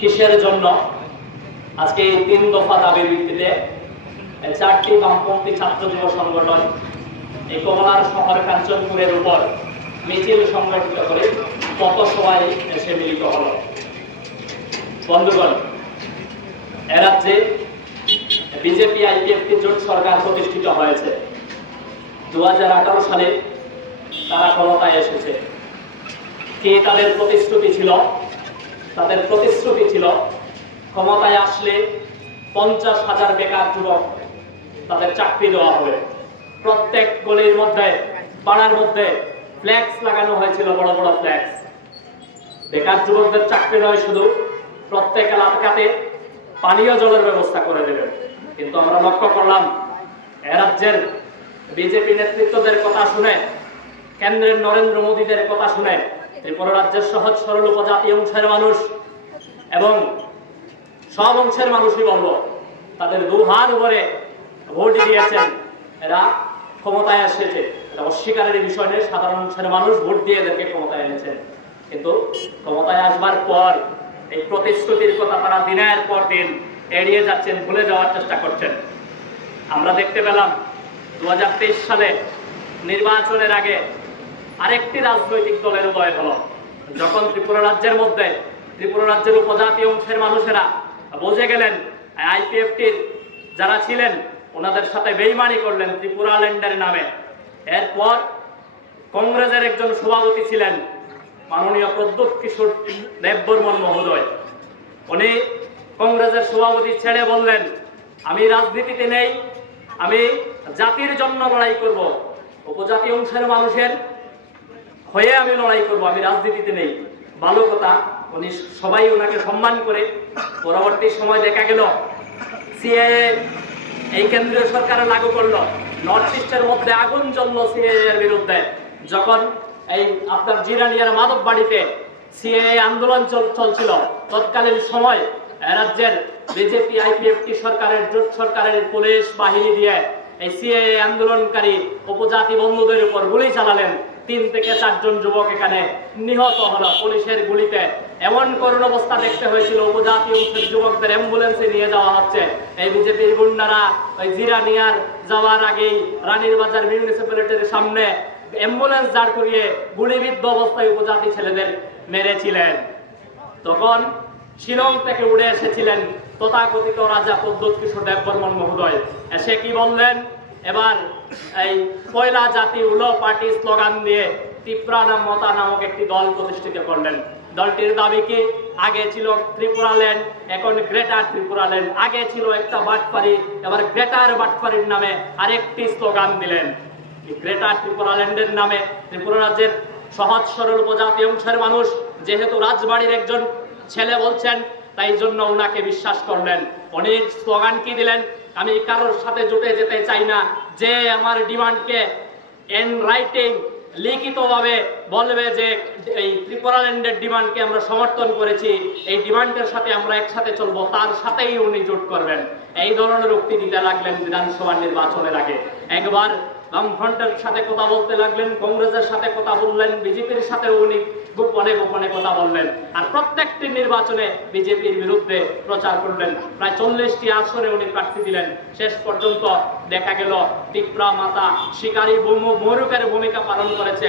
কিসের জন্য আজকে এই তিন দফা দাবির ভিত্তিতে চারটি বামপন্থী ছাত্র যুব সংগঠন এই কমলার শহর কাঞ্চনপুরের উপর মিছিল সংগঠিত করে কত সবাই এসে মিলিত হলো। বন্ধুগণ, এ রাজ্যে বিজেপি আইপিএফটি জোট সরকার প্রতিষ্ঠিত হয়েছে। দু হাজার আঠারো সালে তারা ক্ষমতায় এসেছে। কে তাদের প্রতিশ্রুতি ছিল? তাদের প্রতিশ্রুতি ছিল, ক্ষমতায় আসলে পঞ্চাশ হাজার বেকার যুবক তাদের চাকরি দেওয়া হবে। প্রত্যেক গলির মধ্যে, পাড়ার মধ্যে ফ্ল্যাক্স লাগানো হয়েছিল, বড় বড় ফ্ল্যাক্স বেকার যুবকদের চাকরি নয় শুধু, প্রত্যেক এলাকাতে পানীয় জলের ব্যবস্থা করে দেবেন। কিন্তু আমরা লক্ষ্য করলাম, এ রাজ্যের বিজেপি নেতৃত্বদের কথা শুনে, কেন্দ্রের নরেন্দ্র মোদীদের কথা শুনে ত্রিপুরা রাজ্যের সহজ সরল উপজাতি অংশের মানুষ এবং সব অংশের মানুষই বলব, তাদের দু হাত ভরে ভোট দিয়েছেন। এরা ক্ষমতায় এসেছে। এটা অস্বীকারের বিষয় নেই সাধারণ অংশের মানুষ ভোট দিয়ে এদেরকে ক্ষমতায় এনেছেন। কিন্তু ক্ষমতায় আসবার পর, এই প্রতিশ্রুতির কথা তারা দিনের পর দিন এড়িয়ে যাচ্ছেন, ভুলে যাওয়ার চেষ্টা করছেন। আমরা দেখতে পেলাম দু হাজার তেইশ সালে নির্বাচনের আগে আরেকটি রাজনৈতিক দলের উদয় হলো। যখন ত্রিপুরা রাজ্যের মধ্যে, ত্রিপুরা রাজ্যের উপজাতি অংশের মানুষেরা বুঝে গেলেন, আইপিএফটির যারা ছিলেন, ওনাদের সাথে বেইমানি করলেন ত্রিপুরা ল্যান্ডের নামে। এরপর কংগ্রেসের একজন সভাপতি ছিলেন মাননীয় প্রদ্যুৎ কিশোর দেববর্মন মহোদয়। উনি কংগ্রেসের সভাপতি ছেড়ে বললেন, আমি রাজনীতিতে নেই, আমি জাতির জন্য লড়াই করব। উপজাতি অংশের মানুষের হয়ে আমি লড়াই করব, আমি রাজনীতিতে নেই। ভালো কথা, উনি সবাই ওনাকে সম্মান করে। পরবর্তী সময় দেখা গেল সিএএ এই কেন্দ্রীয় সরকার লাগু করল। নর্থ ইস্টের মধ্যে আগুন জ্বললো সিএএ এর বিরুদ্ধে। যখন এই আপনার জিরানিয়ার মাধব বাড়িতে সিএএ আন্দোলন চল- চলছিল, তৎকালীন সময় রাজ্যের বিজেপি আইপিএফটি সরকারের, জোট সরকারের পুলিশ বাহিনী দিয়ে এই সিএএ আন্দোলনকারী উপজাতি বন্ধুদের উপর গুলি চালালেন। তিন থেকে চারজন যুবক এখানে নিহত হলো পুলিশের গুলিতে। এমন করুণ অবস্থা দেখতে হয়েছিল উপজাতি যুবকদের অ্যাম্বুলেন্সে নিয়ে যাওয়া হচ্ছে। এই বিজেপির গুন্ডারা ওই জিরানিয়ার যাওয়ার আগেই রানীর বাজার মিউনিসিপ্যালিটির সামনে অ্যাম্বুলেন্স দাঁড় করিয়ে গুলিবিদ্ধ অবস্থায় উপজাতি ছেলেদের মেরেছিলেন। তখন শিলং থেকে উড়ে এসেছিলেন তথাকথিত রাজা পদ্মত কিশোর দেববর্মন মহোদয়। এসে কি বললেন? এবার এই পয়লা জাতি উলো পার্টি স্লোগান দিয়ে নাম মতা নামক একটি দল প্রতিষ্ঠিত করলেন। দলটির দাবি কি? আগে ছিল ত্রিপুরা ল্যান্ড এখন গ্রেটার ত্রিপুরা ল্যান্ড আগে ছিল একটা বাটপারি, এবার গ্রেটার বাটপারির নামে আরেকটি স্লোগান দিলেন। গ্রেটার ত্রিপুরা ল্যান্ডের নামে ত্রিপুরা রাজ্যের সহজ সরল উপজাতি অংশের মানুষ, যেহেতু রাজবাড়ির একজন ছেলে বলছেন তাই জন্য ওনাকে বিশ্বাস করলেন। অনেক স্লোগান কি দিলেন? আমি কারোর সাথে জুটে যেতে চাই না। যে আমার ডিমান্ডকে এন রাইটিং লিখিতভাবে বলবে যে এই ত্রিপুরা ল্যান্ডের ডিমান্ডকে আমরা সমর্থন করেছি, এই ডিমান্ডের সাথে আমরা একসাথে চলবো, তার সাথেই উনি জোট করবেন। এই ধরনের উক্তি দিতে লাগলেন বিধানসভা নির্বাচনের আগে। একবার বামফ্রন্টের সাথে কথা বলতে লাগলেন, কংগ্রেসের সাথে কথা বললেন, বিজেপির সাথে উনি গোপনে গোপনে কথা বললেন। আর প্রত্যেকটি নির্বাচনে বিজেপির বিরুদ্ধে প্রচার করলেন। প্রায় চল্লিশটি আসনে উনি প্রার্থী দিলেন। শেষ পর্যন্ত দেখা গেল, টিপ্রা মাতা শিকারী মরুকের ভূমিকা পালন করেছে।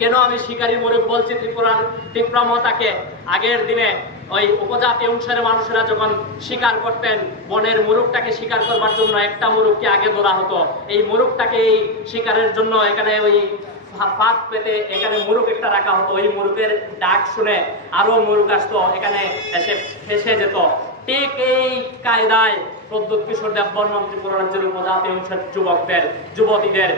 কেন আমি শিকারী মরুক বলছি ত্রিপুরার ত্রিপুরা মাতাকে? আগের দিনে ওই উপজাতি অংশের মানুষেরা যখন শিকার করতেন, বনের মুরুকটাকে শিকার করবার জন্য একটা মুরুককে আগে ধরা হতো। এই মুরুকটাকে এই শিকারের জন্য এখানে ওই ফাঁক পেতে এখানে মুরুক একটা রাখা হতো। ওই মুরুকের ডাক শুনে আরও মুরুক আসতো, এখানে এসে ফেসে যেত। ঠিক এই কায়দায় প্রদ্যুৎ কিশোর দেব বর্মন ত্রিপুরা রাজ্যের উপজাতি অংশের যুবকদের, যুবতীদের